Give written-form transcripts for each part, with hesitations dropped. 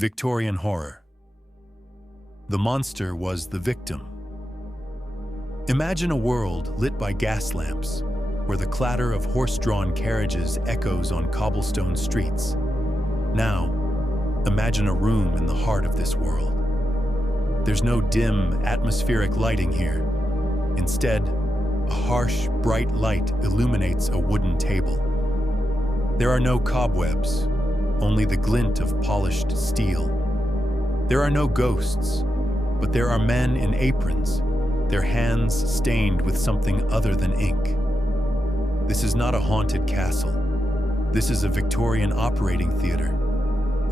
Victorian horror. The monster was the victim. Imagine a world lit by gas lamps, where the clatter of horse-drawn carriages echoes on cobblestone streets. Now, imagine a room in the heart of this world. There's no dim, atmospheric lighting here. Instead, a harsh, bright light illuminates a wooden table. There are no cobwebs, only the glint of polished steel. There are no ghosts, but there are men in aprons, their hands stained with something other than ink. This is not a haunted castle. This is a Victorian operating theater.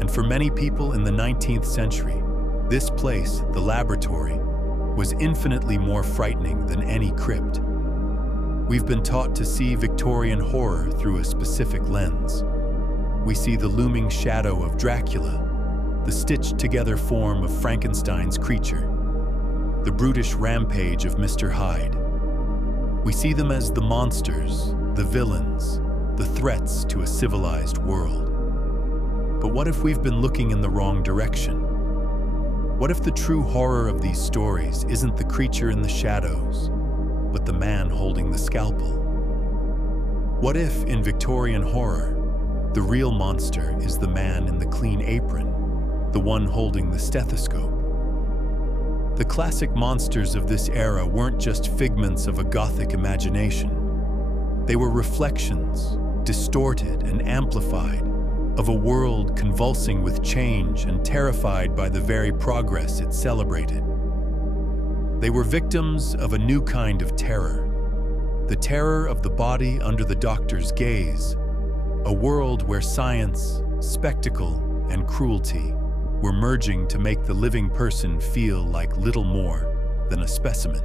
And for many people in the 19th century, this place, the laboratory, was infinitely more frightening than any crypt. We've been taught to see Victorian horror through a specific lens. We see the looming shadow of Dracula, the stitched-together form of Frankenstein's creature, the brutish rampage of Mr. Hyde. We see them as the monsters, the villains, the threats to a civilized world. But what if we've been looking in the wrong direction? What if the true horror of these stories isn't the creature in the shadows, but the man holding the scalpel? What if, in Victorian horror, the real monster is the man in the clean apron, the one holding the stethoscope? The classic monsters of this era weren't just figments of a Gothic imagination. They were reflections, distorted and amplified, of a world convulsing with change and terrified by the very progress it celebrated. They were victims of a new kind of terror, the terror of the body under the doctor's gaze, a world where science, spectacle, and cruelty were merging to make the living person feel like little more than a specimen.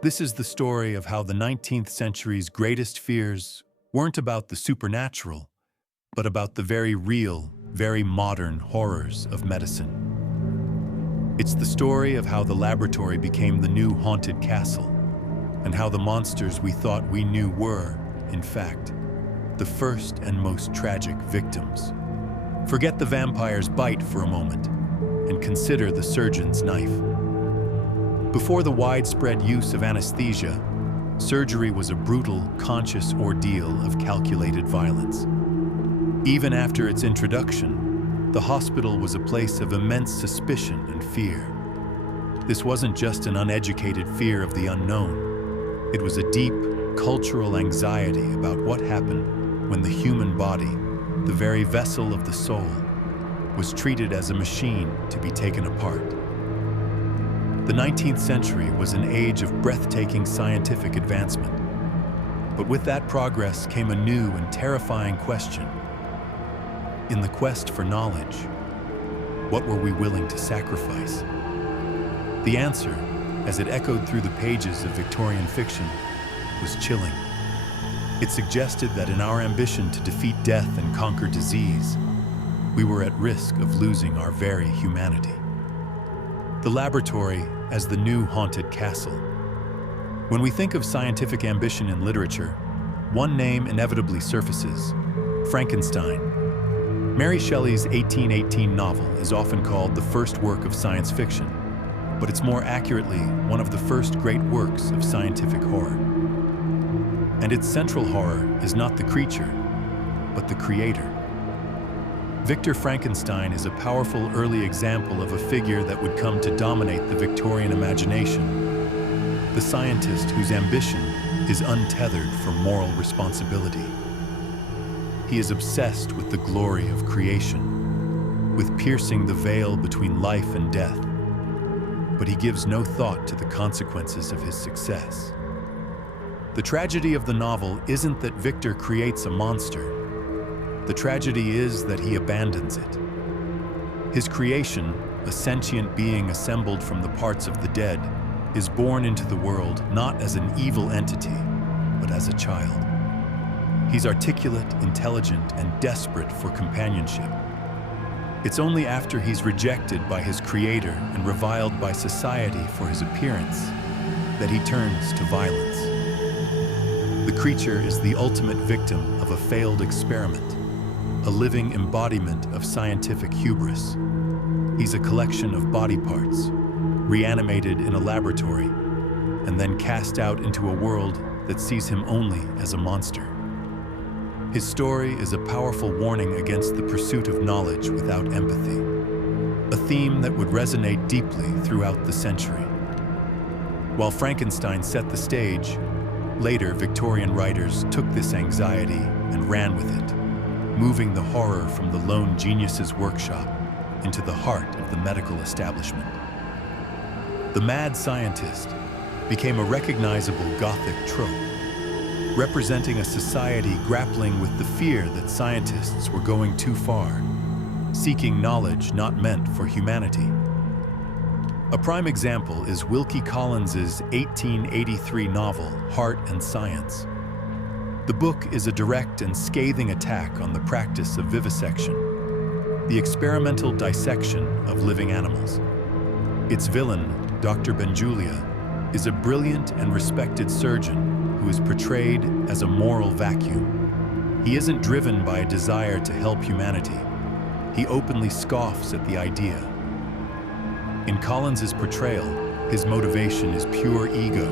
This is the story of how the 19th century's greatest fears weren't about the supernatural, but about the very real, very modern horrors of medicine. It's the story of how the laboratory became the new haunted castle, and how the monsters we thought we knew were, in fact, the first and most tragic victims. Forget the vampire's bite for a moment, and consider the surgeon's knife. Before the widespread use of anesthesia, surgery was a brutal, conscious ordeal of calculated violence. Even after its introduction, the hospital was a place of immense suspicion and fear. This wasn't just an uneducated fear of the unknown. It was a deep, cultural anxiety about what happened when the human body, the very vessel of the soul, was treated as a machine to be taken apart. The 19th century was an age of breathtaking scientific advancement. But with that progress came a new and terrifying question. In the quest for knowledge, what were we willing to sacrifice? The answer, as it echoed through the pages of Victorian fiction, was chilling. It suggested that in our ambition to defeat death and conquer disease, we were at risk of losing our very humanity. The laboratory as the new haunted castle. When we think of scientific ambition in literature, one name inevitably surfaces: Frankenstein. Mary Shelley's 1818 novel is often called the first work of science fiction, but it's more accurately one of the first great works of scientific horror. And its central horror is not the creature, but the creator. Victor Frankenstein is a powerful early example of a figure that would come to dominate the Victorian imagination, the scientist whose ambition is untethered from moral responsibility. He is obsessed with the glory of creation, with piercing the veil between life and death, but he gives no thought to the consequences of his success. The tragedy of the novel isn't that Victor creates a monster. The tragedy is that he abandons it. His creation, a sentient being assembled from the parts of the dead, is born into the world not as an evil entity, but as a child. He's articulate, intelligent, and desperate for companionship. It's only after he's rejected by his creator and reviled by society for his appearance that he turns to violence. The creature is the ultimate victim of a failed experiment, a living embodiment of scientific hubris. He's a collection of body parts, reanimated in a laboratory, and then cast out into a world that sees him only as a monster. His story is a powerful warning against the pursuit of knowledge without empathy, a theme that would resonate deeply throughout the century. While Frankenstein set the stage, later Victorian writers took this anxiety and ran with it, moving the horror from the lone genius's workshop into the heart of the medical establishment. The mad scientist became a recognizable Gothic trope, representing a society grappling with the fear that scientists were going too far, seeking knowledge not meant for humanity. A prime example is Wilkie Collins's 1883 novel, Heart and Science. The book is a direct and scathing attack on the practice of vivisection, the experimental dissection of living animals. Its villain, Dr. Benjulia, is a brilliant and respected surgeon who is portrayed as a moral vacuum. He isn't driven by a desire to help humanity. He openly scoffs at the idea. In Collins's portrayal, his motivation is pure ego,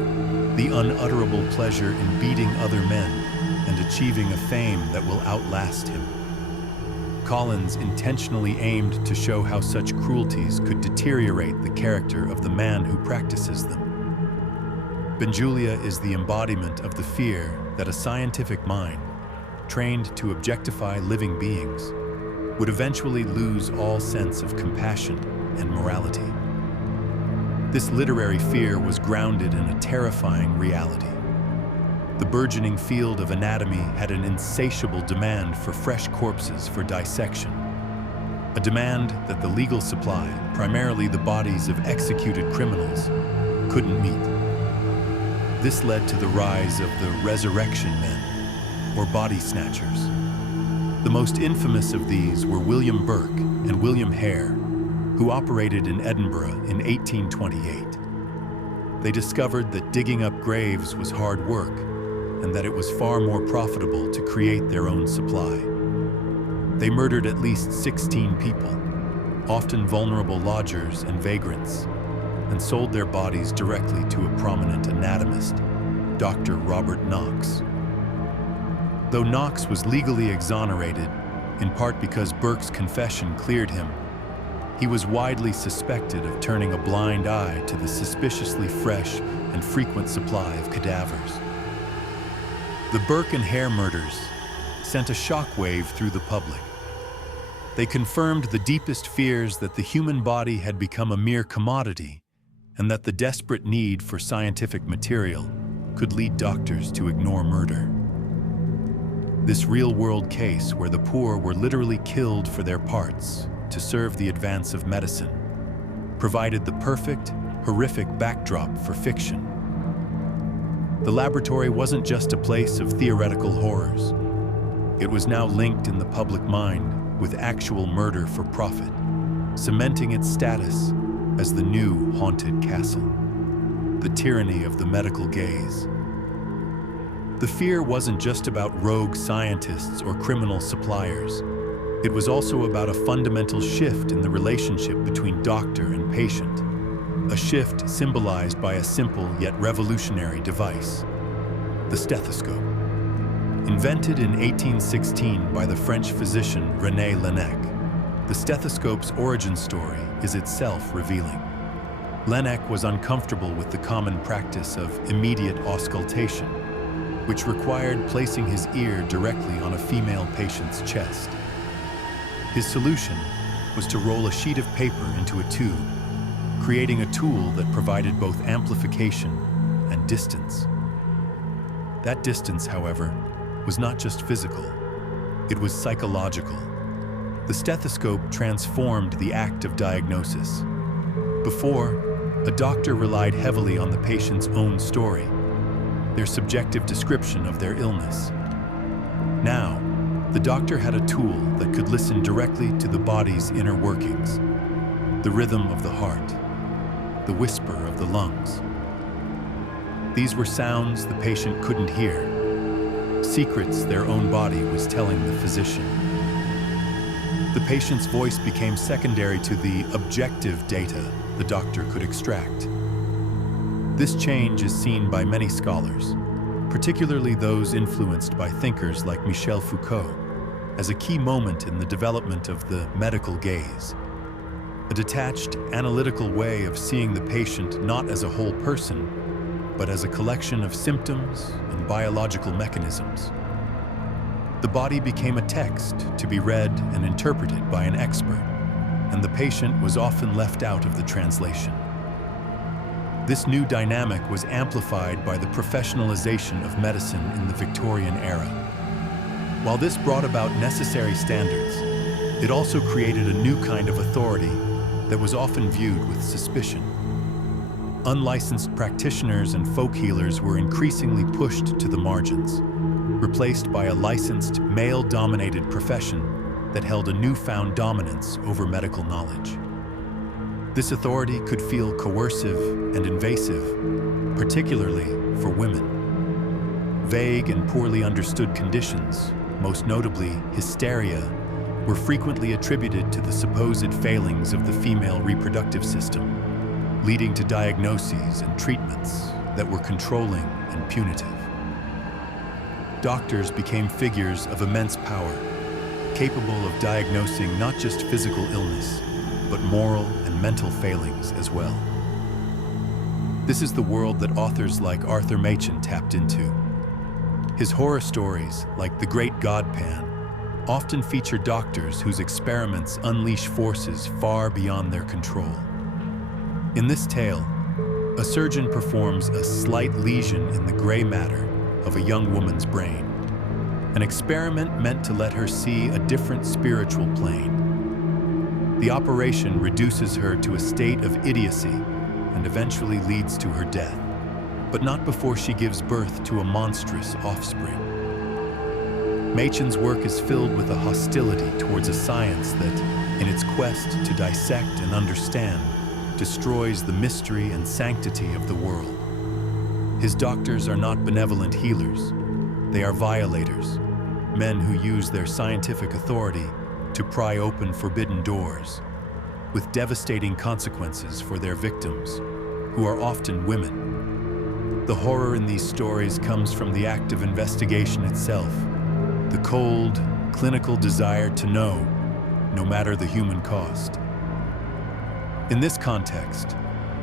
the unutterable pleasure in beating other men and achieving a fame that will outlast him. Collins intentionally aimed to show how such cruelties could deteriorate the character of the man who practices them. Benjulia is the embodiment of the fear that a scientific mind, trained to objectify living beings, would eventually lose all sense of compassion and morality. This literary fear was grounded in a terrifying reality. The burgeoning field of anatomy had an insatiable demand for fresh corpses for dissection, a demand that the legal supply, primarily the bodies of executed criminals, couldn't meet. This led to the rise of the resurrection men, or body snatchers. The most infamous of these were William Burke and William Hare, who operated in Edinburgh in 1828. They discovered that digging up graves was hard work and that it was far more profitable to create their own supply. They murdered at least 16 people, often vulnerable lodgers and vagrants, and sold their bodies directly to a prominent anatomist, Dr. Robert Knox. Though Knox was legally exonerated, in part because Burke's confession cleared him, he was widely suspected of turning a blind eye to the suspiciously fresh and frequent supply of cadavers. The Burke and Hare murders sent a shockwave through the public. They confirmed the deepest fears that the human body had become a mere commodity and that the desperate need for scientific material could lead doctors to ignore murder. This real-world case where the poor were literally killed for their parts to serve the advance of medicine provided the perfect, horrific backdrop for fiction. The laboratory wasn't just a place of theoretical horrors. It was now linked in the public mind with actual murder for profit, cementing its status as the new haunted castle, the tyranny of the medical gaze. The fear wasn't just about rogue scientists or criminal suppliers. It was also about a fundamental shift in the relationship between doctor and patient, a shift symbolized by a simple yet revolutionary device, the stethoscope. Invented in 1816 by the French physician René Laennec, the stethoscope's origin story is itself revealing. Laennec was uncomfortable with the common practice of immediate auscultation, which required placing his ear directly on a female patient's chest. His solution was to roll a sheet of paper into a tube, creating a tool that provided both amplification and distance. That distance, however, was not just physical, it was psychological. The stethoscope transformed the act of diagnosis. Before, a doctor relied heavily on the patient's own story, their subjective description of their illness. Now, the doctor had a tool that could listen directly to the body's inner workings, the rhythm of the heart, the whisper of the lungs. These were sounds the patient couldn't hear, secrets their own body was telling the physician. The patient's voice became secondary to the objective data the doctor could extract. This change is seen by many scholars, particularly those influenced by thinkers like Michel Foucault, as a key moment in the development of the medical gaze, a detached, analytical way of seeing the patient not as a whole person, but as a collection of symptoms and biological mechanisms. The body became a text to be read and interpreted by an expert, and the patient was often left out of the translation. This new dynamic was amplified by the professionalization of medicine in the Victorian era. While this brought about necessary standards, it also created a new kind of authority that was often viewed with suspicion. Unlicensed practitioners and folk healers were increasingly pushed to the margins, replaced by a licensed, male-dominated profession that held a newfound dominance over medical knowledge. This authority could feel coercive and invasive, particularly for women. Vague and poorly understood conditions, most notably hysteria, were frequently attributed to the supposed failings of the female reproductive system, leading to diagnoses and treatments that were controlling and punitive. Doctors became figures of immense power, capable of diagnosing not just physical illness, but moral and mental failings as well. This is the world that authors like Arthur Machen tapped into. His horror stories, like The Great God Pan, often feature doctors whose experiments unleash forces far beyond their control. In this tale, a surgeon performs a slight lesion in the gray matter of a young woman's brain, an experiment meant to let her see a different spiritual plane. The operation reduces her to a state of idiocy and eventually leads to her death, but not before she gives birth to a monstrous offspring. Machen's work is filled with a hostility towards a science that, in its quest to dissect and understand, destroys the mystery and sanctity of the world. His doctors are not benevolent healers. They are violators, men who use their scientific authority to pry open forbidden doors, with devastating consequences for their victims, who are often women. The horror in these stories comes from the act of investigation itself, the cold, clinical desire to know, no matter the human cost. In this context,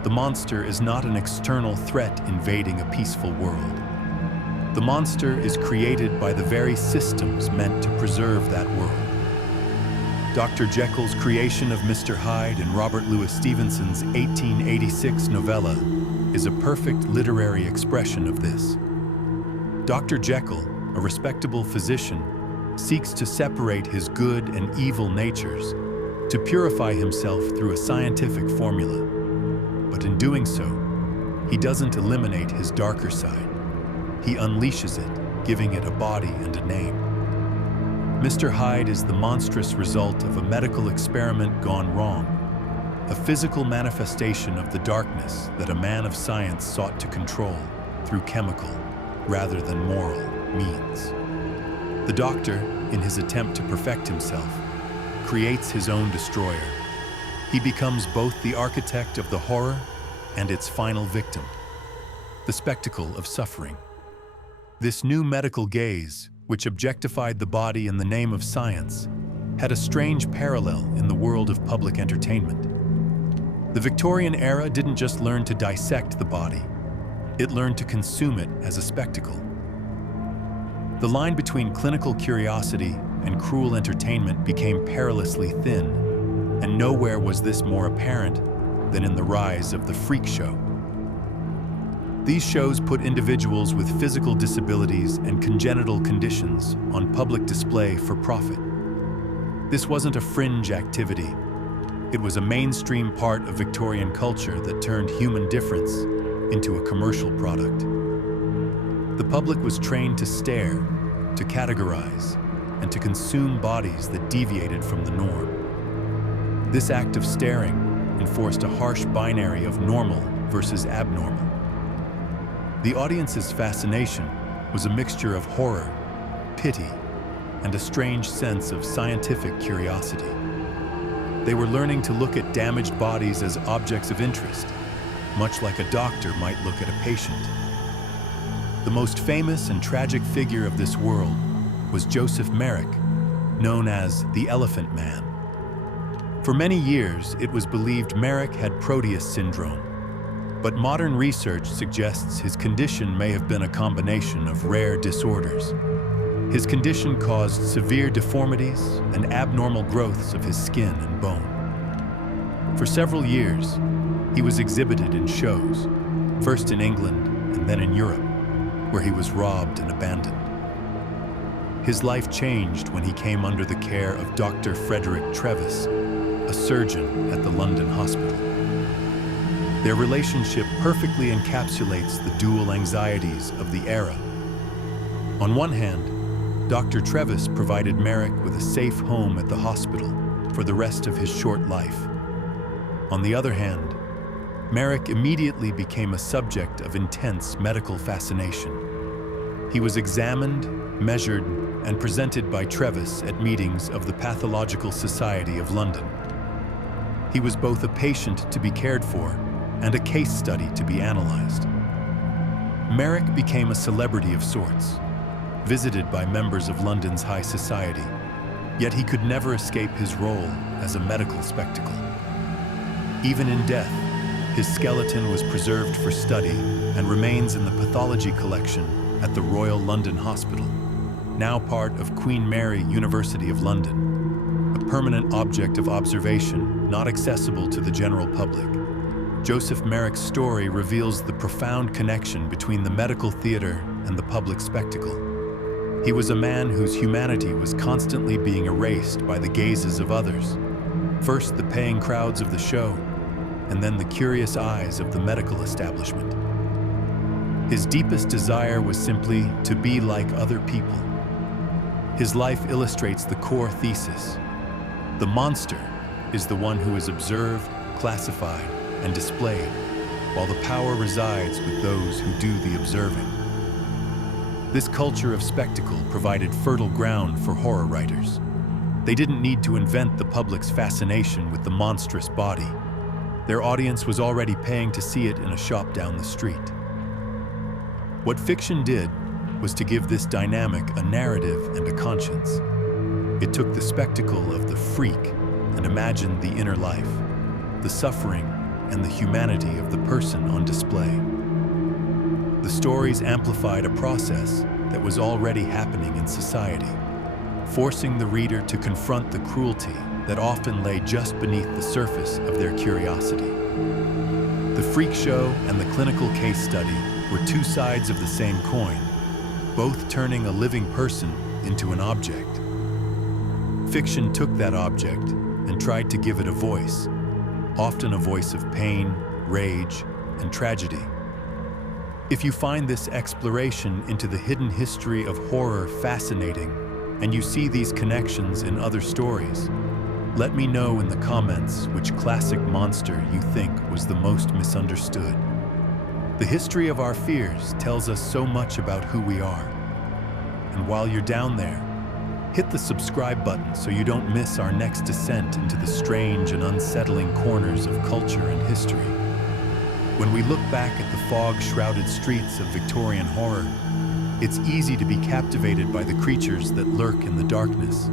the monster is not an external threat invading a peaceful world. The monster is created by the very systems meant to preserve that world. Dr. Jekyll's creation of Mr. Hyde in Robert Louis Stevenson's 1886 novella is a perfect literary expression of this. Dr. Jekyll, a respectable physician, seeks to separate his good and evil natures, to purify himself through a scientific formula. But in doing so, he doesn't eliminate his darker side. He unleashes it, giving it a body and a name. Mr. Hyde is the monstrous result of a medical experiment gone wrong, a physical manifestation of the darkness that a man of science sought to control through chemical rather than moral means. The doctor, in his attempt to perfect himself, creates his own destroyer. He becomes both the architect of the horror and its final victim, the spectacle of suffering. This new medical gaze, which objectified the body in the name of science, had a strange parallel in the world of public entertainment. The Victorian era didn't just learn to dissect the body, it learned to consume it as a spectacle. The line between clinical curiosity and cruel entertainment became perilously thin, and nowhere was this more apparent than in the rise of the freak show. These shows put individuals with physical disabilities and congenital conditions on public display for profit. This wasn't a fringe activity. It was a mainstream part of Victorian culture that turned human difference into a commercial product. The public was trained to stare, to categorize, and to consume bodies that deviated from the norm. This act of staring enforced a harsh binary of normal versus abnormal. The audience's fascination was a mixture of horror, pity, and a strange sense of scientific curiosity. They were learning to look at damaged bodies as objects of interest, much like a doctor might look at a patient. The most famous and tragic figure of this world was Joseph Merrick, known as the Elephant Man. For many years, it was believed Merrick had Proteus syndrome, but modern research suggests his condition may have been a combination of rare disorders. His condition caused severe deformities and abnormal growths of his skin and bone. For several years, he was exhibited in shows, first in England and then in Europe, where he was robbed and abandoned. His life changed when he came under the care of Dr. Frederick Trevis, a surgeon at the London hospital. Their relationship perfectly encapsulates the dual anxieties of the era. On one hand, Dr. Trevis provided Merrick with a safe home at the hospital for the rest of his short life. On the other hand, Merrick immediately became a subject of intense medical fascination. He was examined, measured, and presented by Trevis at meetings of the Pathological Society of London. He was both a patient to be cared for and a case study to be analyzed. Merrick became a celebrity of sorts, visited by members of London's high society, yet he could never escape his role as a medical spectacle. Even in death, his skeleton was preserved for study and remains in the pathology collection at the Royal London Hospital, now part of Queen Mary University of London, a permanent object of observation not accessible to the general public. Joseph Merrick's story reveals the profound connection between the medical theater and the public spectacle. He was a man whose humanity was constantly being erased by the gazes of others, first the paying crowds of the show, and then the curious eyes of the medical establishment. His deepest desire was simply to be like other people. His life illustrates the core thesis. The monster is the one who is observed, classified, and displayed, while the power resides with those who do the observing. This culture of spectacle provided fertile ground for horror writers. They didn't need to invent the public's fascination with the monstrous body. Their audience was already paying to see it in a shop down the street. What fiction did was to give this dynamic a narrative and a conscience. It took the spectacle of the freak and imagined the inner life, the suffering and the humanity of the person on display. The stories amplified a process that was already happening in society, forcing the reader to confront the cruelty that often lay just beneath the surface of their curiosity. The freak show and the clinical case study were two sides of the same coin, both turning a living person into an object. Fiction took that object and tried to give it a voice, often a voice of pain, rage, and tragedy. If you find this exploration into the hidden history of horror fascinating, and you see these connections in other stories, let me know in the comments which classic monster you think was the most misunderstood. The history of our fears tells us so much about who we are. And while you're down there, hit the subscribe button so you don't miss our next descent into the strange and unsettling corners of culture and history. When we look back at the fog-shrouded streets of Victorian horror, it's easy to be captivated by the creatures that lurk in the darkness.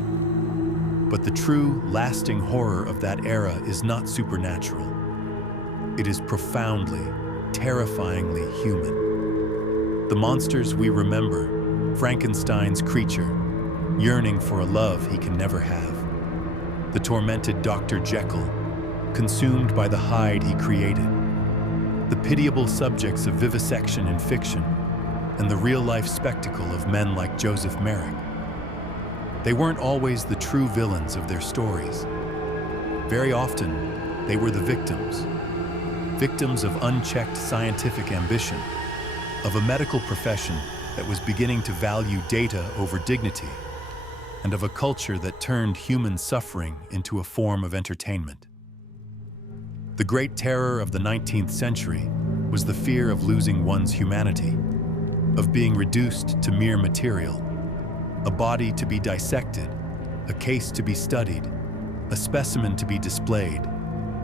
But the true, lasting horror of that era is not supernatural. It is profoundly, terrifyingly human. The monsters we remember, Frankenstein's creature, yearning for a love he can never have. The tormented Dr. Jekyll, consumed by the hide he created. The pitiable subjects of vivisection in fiction, and the real-life spectacle of men like Joseph Merrick. They weren't always the true villains of their stories. Very often, they were the victims of unchecked scientific ambition, of a medical profession that was beginning to value data over dignity, and of a culture that turned human suffering into a form of entertainment. The great terror of the 19th century was the fear of losing one's humanity, of being reduced to mere material, A body to be dissected, a case to be studied, a specimen to be displayed,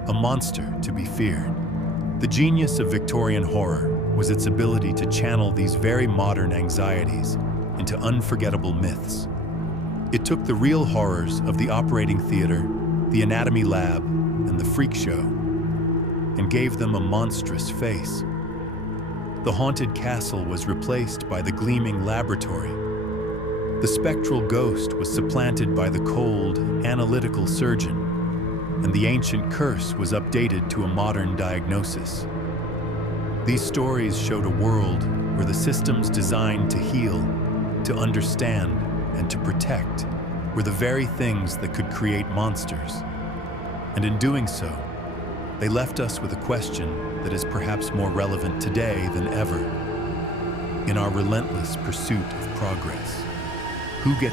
a monster to be feared. The genius of Victorian horror was its ability to channel these very modern anxieties into unforgettable myths. It took the real horrors of the operating theater, the anatomy lab, and the freak show, and gave them a monstrous face. The haunted castle was replaced by the gleaming laboratory. The spectral ghost was supplanted by the cold, analytical surgeon, and the ancient curse was updated to a modern diagnosis. These stories showed a world where the systems designed to heal, to understand, and to protect were the very things that could create monsters. And in doing so, they left us with a question that is perhaps more relevant today than ever. In our relentless pursuit of progress, who gets